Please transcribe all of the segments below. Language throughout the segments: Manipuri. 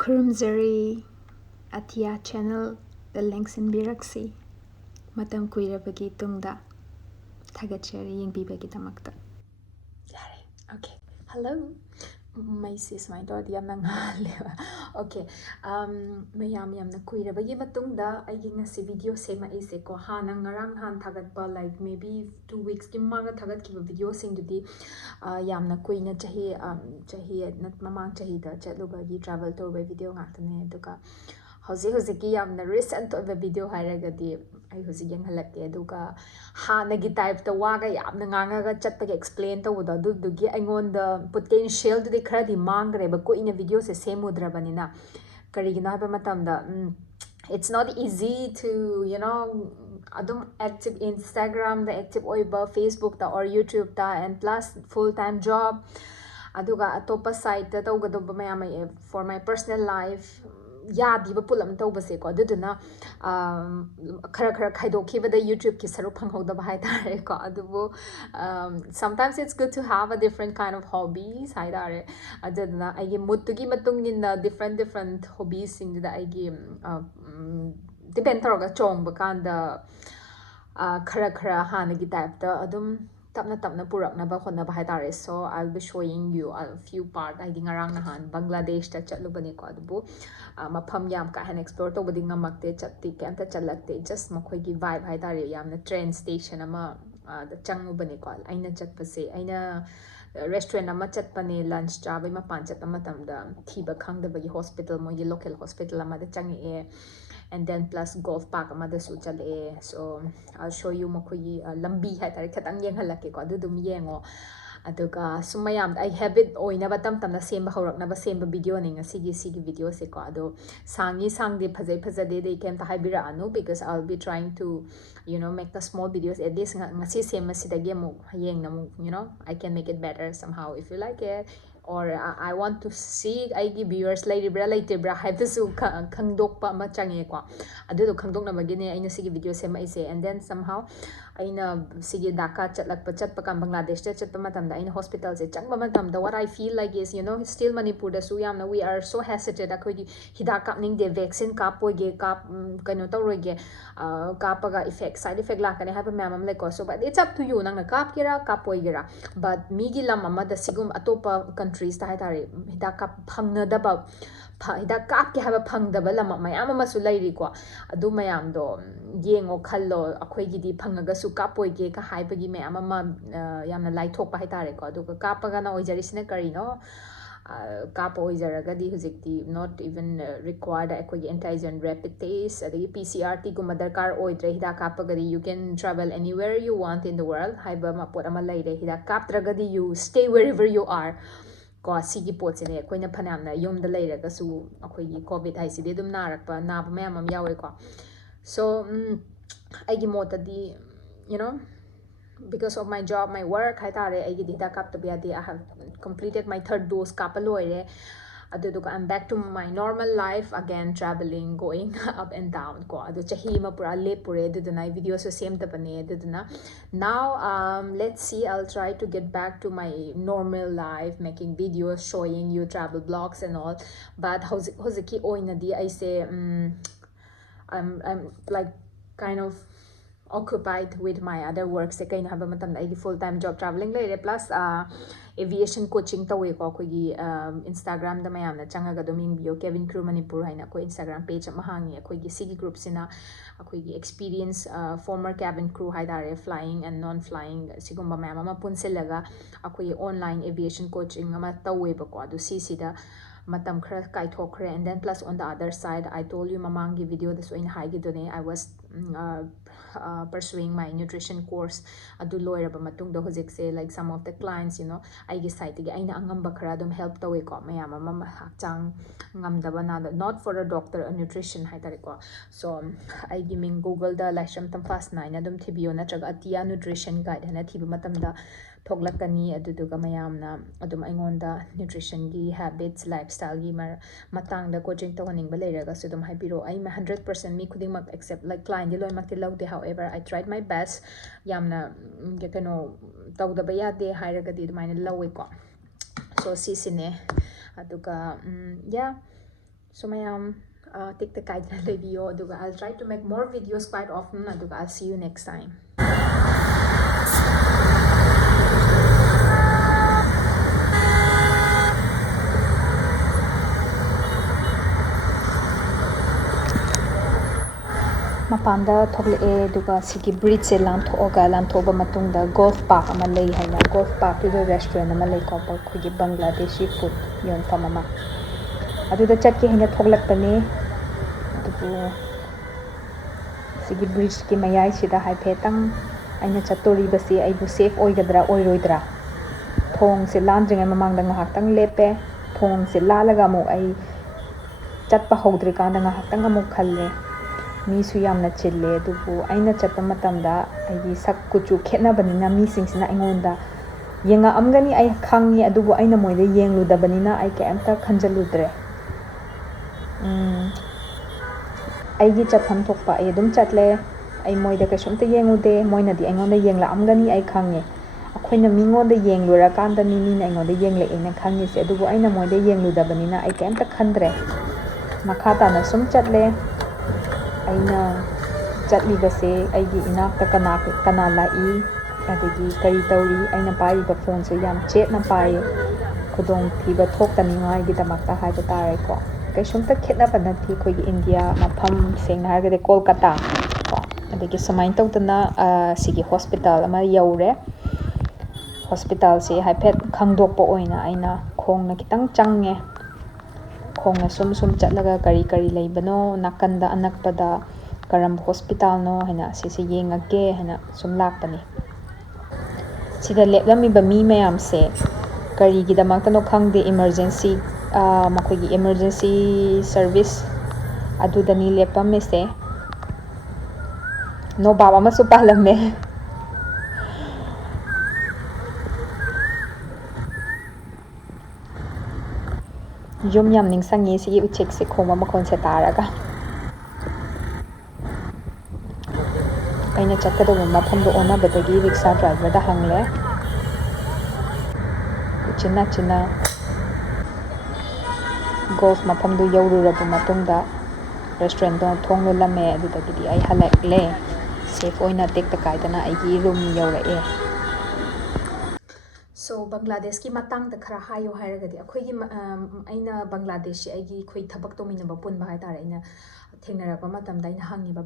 Kurumzari Atiya channel the links in Biraksi Matam Kuirabagi Tungda Tagacheri Yingbibagi Damakta. Okay. Hello. My sis, my daughter, okay. Mayam yam na kuira bagi matungda ay ngasi video sema ise ko hanang ngarang han thagat pa like maybe 2 weeks ki maga thagat ki video sing dudi yam na kuina chahi nat mamang chahi da chatlu bagi travel tour by video ngakne duka hauzi ki yam na recent of video hairagadi ai husi yang halake duka ha nagi type to waga yam na nganga ga chat pag explain to da du gi angon the potential to the khadi mangre ba ko in video se same udra banina kari gina ba matam da it's not easy to adum active Instagram the active oiba Facebook ta or YouTube ta and plus full time job aduga atopa site ta tawgado ba mayam for my personal life yadi pulam tawbase ko aduduna khara khaidokhiba the YouTube ki saru phanghoda ba haidare ko adubu sometimes it's good to have a different kind of hobbies haidare aduduna agi muttugi matungina different hobbies sing da agi depend toroga chongba kanda khara hanagi type ta adum tapna purakna ba khonna ba haitare so I'll be showing you a few part I think around nahan Bangladesh ta chatlu bani ko adubu mafam yam ka han explore to badi ngamakte chatti kam ta chalakte just makhoi gi vibe haitare yamna train station ama da changu bani ko aina chatpase aina restaurant ama chatpane lunch chabai ma pan chat ama tamda thiba khangdabagi hospital mo ye local hospital ama da changi e and then plus golf park amada su chale so I'll show you makhoi lambi hai tare khatang yeng halake ko adu dum yengo aduga sumayam I have it oina batam tamna semba horak na ba semba video ninga sigi video se ko ado sangdi phajade they came to haibira anu because I'll be trying to make the small videos at least ngasi sema sidage mo yeng na mo I can make it better somehow if you like it or I want to see aigi viewers later bra haibasu khangdok pa ma change ko adu khangdok na magine aina sigi video sema ise and then somehow aina sigi Dhaka chatpa kam Bangladesh chatpa matam da aina hospital se changba matam da what I feel like is still Manipur da su yamna we are so hesitant akoi hidak kapning de vaccine kapoge kap kaino tawroge kapaga side effect la kane haba mamam like so but it's up to you nang na kap kira kapoigera but migi lam ama da sigum atopa countries ta haitare hidak kap phangna da ba hidak kap ke haba phangda lam mayam ama su lairi ko adu mayam do yengo khallo akhoi gi di phangaga su kapoige ka haibagi mayam ama yamna laithok pa haitare ko adu kapaga na oijarisina kari no kapa oijaragadi hujikti not even required akhoi antigen rapid test adi PCR ti guma darkar oidre hida kapagadi you can travel anywhere you want in the world haiba ma pot ama laire hida kaptragadi you stay wherever you are ko sigi potsine akoina phanamna yomda lairaga su akhoi covid haiside dum narakpa naba mayam am yawe ko so aigi motadi because of my job my work haitare aigi dida kap to biadi I have completed my third dose kapaloire aduduka I'm back to my normal life again traveling going up and down ko adu chahi ma pura le pure aduduna video so same tapane aduduna now let's see I'll try to get back to my normal life making videos showing you travel blogs and all but hoziki oinadi I say I'm like kind of occupied with my other works se kaina haba matam ai full time job traveling laire plus aviation coaching tawe ko khoi Instagram da mayam na changaga doming bio Kevin Crew Manipur haina ko Instagram page ama hangi khoi gi sigi group sina khoi gi experience former cabin crew haidare flying and non flying sigumba mayam ama punselaga khoi online aviation coaching ama tawe ba ko adu sida matam khara kai thokre and then plus on the other side I told you mamangi video this in high gidone I was pursuing my nutrition course adu loiraba matung da hojik se like some of the clients aigi site gi aina angamba khara dum help tawe ko mayam ama hakchang ngamdaba na not for a doctor a nutrition haitare ko so aigi ming Google da Laishram tam fast na ina dum thibiyo na traga Atiya nutrition guide hana thiba matam da thoglakani aduduga mayamna adum aingonda nutrition gi habits lifestyle gi matang da coaching to honing ba leiraga so dum haibiro ai 100% mi khuding mak accept like client loy mak laude however I tried my best yamna tawda ba yade hairaga di dumaina lawe ko so sisine aduga yeah So mayam take the guide video. I'll try to make more videos quite often. I'll see you next time. Mapanda thogle duga sigi bridge se lam thoga lam thoba matungda golf park ama lei haina golf park to the restaurant ama lei ko pa khugi Bangladeshi food yon famama aduda chat ki haina thoglak pani adubu sigi bridge ki mayai sida hai phetang aina chatori basi aibu safe oigadra oiroidra thong se landring ama mangda ngahak tang lepe thong se lalaga mo ai chat pa hodri ka nga hak tang amu khalle mi su yamna chille dubu aina chapa matamda ai sak kuchu khena banina mi singsina aingonda yenga amgani ai khangi adubu aina moide yenglu da banina ai ke amta khanjaludre ai gi chatham thokpa ai dum chatle ai moide ka somte yengude moina di aingonda yengla amgani ai khange akhoina mingonda yenglura kanda mi na aingonda yengle ena khangi se adubu aina moide yenglu da banina ai ke amta khandre makhata na sum chatle aina chatli base aigi inakta kana lai adigi kari tauri aina pai ba phone se yam chet na pai khudong thiba thok tani ngai gi damakta hai ta tare ko kai sumta khetna bana thi khoi gi India mafam seng har ga de Kolkata ko adigi samain tawtana sigi hospital ama yaure hospital se hai phet khangdok po oina aina khong na kitang change khong sum chatlaga kari leibano nakanda anakpada karam hospital no hena sisi yengage hena sum lakpani sida leplami ba mi mayam se kari gi damakta no khangde emergency makhoi gi emergency service adudani lepame se no baba ma su palame yum yam ning sangi sigi uchek se khoma makhon se taraga aina chakka do mafam do ona badagi rickshaw driver da hangle china golf mafam do yauru rabu matungda restaurant do thong lo lame adudagi ai halak le safe oina tek ta kaidana ai gi room yaura e So Bangladesh ki matang da khara hayo hairagadi akhoi gi aina Bangladesh ai gi khoi thabak to mina ba pun ba haitara aina thengnarapa matamda aina hangi ba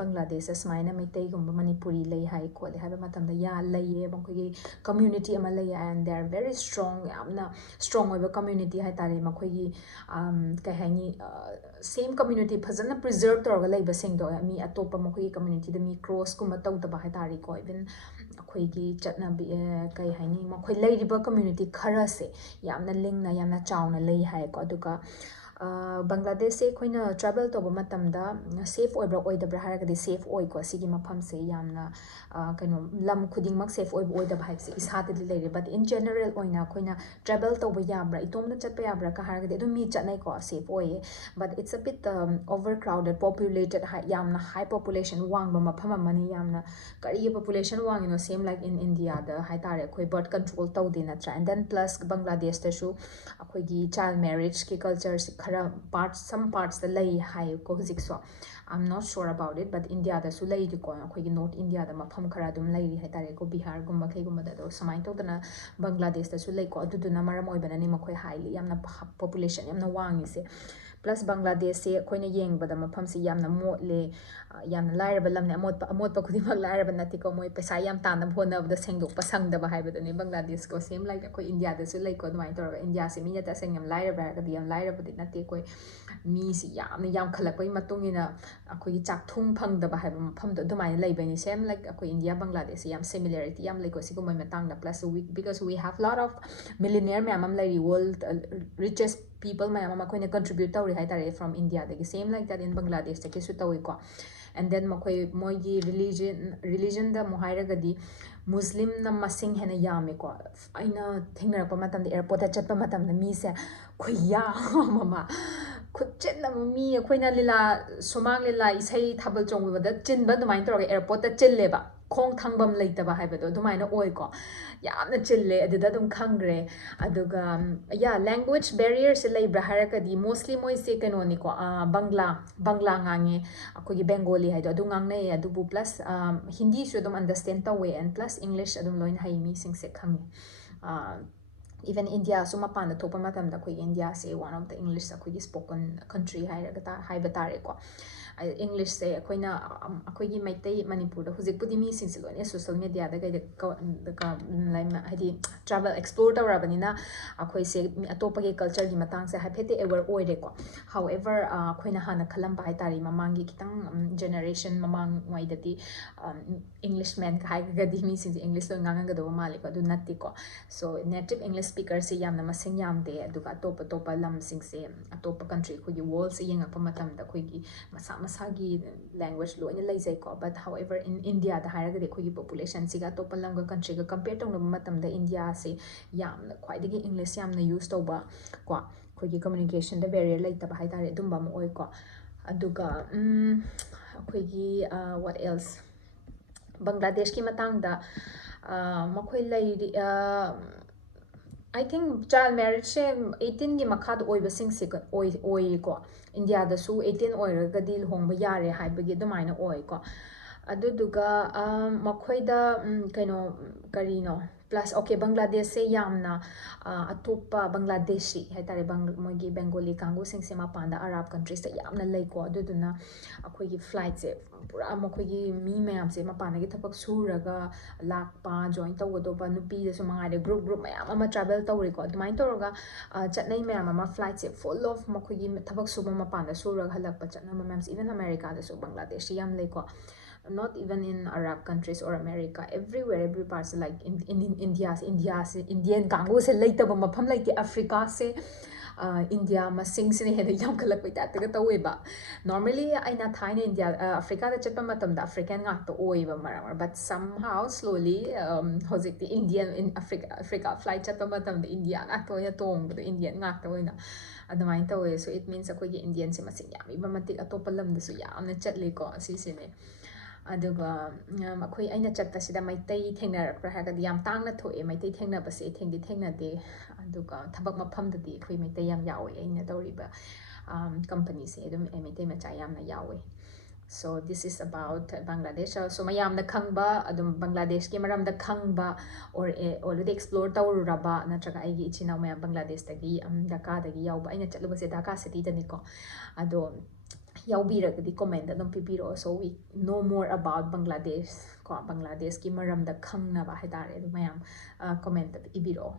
Bangladesh asmaina maitai gumba Manipuri lei hai ko le haba matamda ya leiye bangkhoi gi community ama lei and they are very strong amna strong oiba community haitare makhoi gi kai hani same community phajana preserve torga leiba singdo mi atopa makhoi gi community da mi cross kuma tawda ba haitare ko even akhoi gi chatna kai hani makhoi leiriba community khara se yamna lingna yamna chauna lei hai ko aduga Bangladesh se khoina travel to ba matamda safe oibra oidabra haragadi safe oi ko sigi mafam se yamna kaino lam khuding mak safe oi oidab hai se isate li leire but in general oina khoina travel to ba yabra itomna chatpa yabra ka haragadi adu mi chatnai ko safe oi but it's a bit overcrowded populated yamna high population wang ba mafam amani yamna kari population wang you know same like in India the hai tare khoi birth control to de na and then plus Bangladesh ta shu akhoi gi child marriage ki culture some parts the lay high ko husik so I'm not sure about it but India da su lay ko akhoi gi North India da mafam khara dum lay hai tare ko Bihar gumba khai gumba da do samai to dana Bangladesh da su lay ko adu na maram oi bana ni makhoi highly yamna population yamna wangi se plus Bangladesh se khoina yeng bada mafam se yamna motle yamna lairaba lamne amot pa khudi mak lairaba nati ko moi paisa yam tan na phona da sengdok pa sangda ba haibada ni Bangladesh ko same like ko India da su lay ko mai to India se mi ta seng yam lairaba ga yam lairaba di nati ko mi si yam khalak pai matungina akoi gi chak thung phang da ba haiba mafam do dumai lay bani same like akoi India Bangladesh yam similarity yam like ko si ko mai matang da plus because we have lot of millionaire am lay world richest people mayam akoina contribute tawri hai tare from India the same like that in Bangladesh take su tawi ko and then makoi moigi religion da mohaira gadi Muslim na masing hena yame ko aina thengnar pa matam the airport ta chat pa matam na mi se khoya mama khutchen na mi khoina lila somang lila isai thabal chong ba da chin ba dumai to airport ta chille ba khong thangbam leitaba haibado dumaina oi ko yamna chille adida dum khangre aduga ya language barrier se leibra harakadi mostly moi se kanoni ko bangla ngange akogi bengali haido adu ngangne adubu plus hindi su dum understand tawe and plus english adum loin haimi sing se khangi even India so mapana thopa matam da koi India se one of the English akogi spoken country haibatare ko English say akoina akoigi maitai Manipur da hujik pudi mi sing silone social media da ga like hadi travel explore tawrabanina akoi se atopa ge culture gi matang se haphete aware oire ko however akoina hana khalam bai tari mamangi kitang generation mamang wai dati English man ka ga di mi sing English lo nganga ga do mali ko du natti ko so native English speaker se yamna masing yamde aduga atopa lam sing se atopa country ko gi wall se yenga pa matam da koi gi masagi language lo ina laizai ko but however in India da haraga de khogi population siga to palam ga country ga compare tong matam da India se yamna khwaidagi English yamna use to ba ko khogi communication da barrier lai ta ba hai tare dum ba mo oi ko aduga khogi what else Bangladesh ki matang da makhoi lai I think child marriage se 18 gi makhad oibasing se oi ko India da su 18 oira ga dil hongba yare haibagi dumaina oi ko aduduga makhoi da kaino karino plus okay Bangladesh se yamna atopa Bangladeshi haitare moigi Bengali kangu sing se mapanda Arab countries ta yamna lei ko aduduna akhoi gi flight se pura makhoi gi mi mayam se mapana gi thapak suraga lakpa join tawdo ba nupi da su mangai de group mayam ama travel tawri ko dumain toroga chatnai mayam ama flight se full of makhoi gi thabak suba mapanda suraga halak pa chatna mayam even America da su Bangladesh yam lei ko not even in Arab countries or America, everywhere, every parts like in Indian Gangu se later mafam like Africa se India masing sine he yam khalak pai ta ta weba normally aina thaina India Africa da chatpa matam da African nga to oiba maramar but somehow slowly hojik the Indian in Africa flight chatpa matam da India nga to ya tong da Indian nga to ina adamai to so it means akoi Indian se masing yam iba matik atopa lam da su yam na chatli ko si sine aduga akhoi aina chatpa sida maitai thengnarakra hagadi yam tangna thoe maitai thengna base thengna de aduga thabak mafam dadi akhoi maitai yam yawe aina tawriba company se adum maitai macha yamna yawe so this is about Bangladesh so mayam na khangba adum Bangladesh ki maram da khangba or already explore tawraba natraga ai gi ichina mayam Bangladesh tagi Dhaka dagi yawba aina chatluba se Dhaka city tani ko ado yaubiragadi comment adum pipiro so we know more about Bangladesh ko Bangladesh ki maram da khangna ba haitare mayam comment ibiro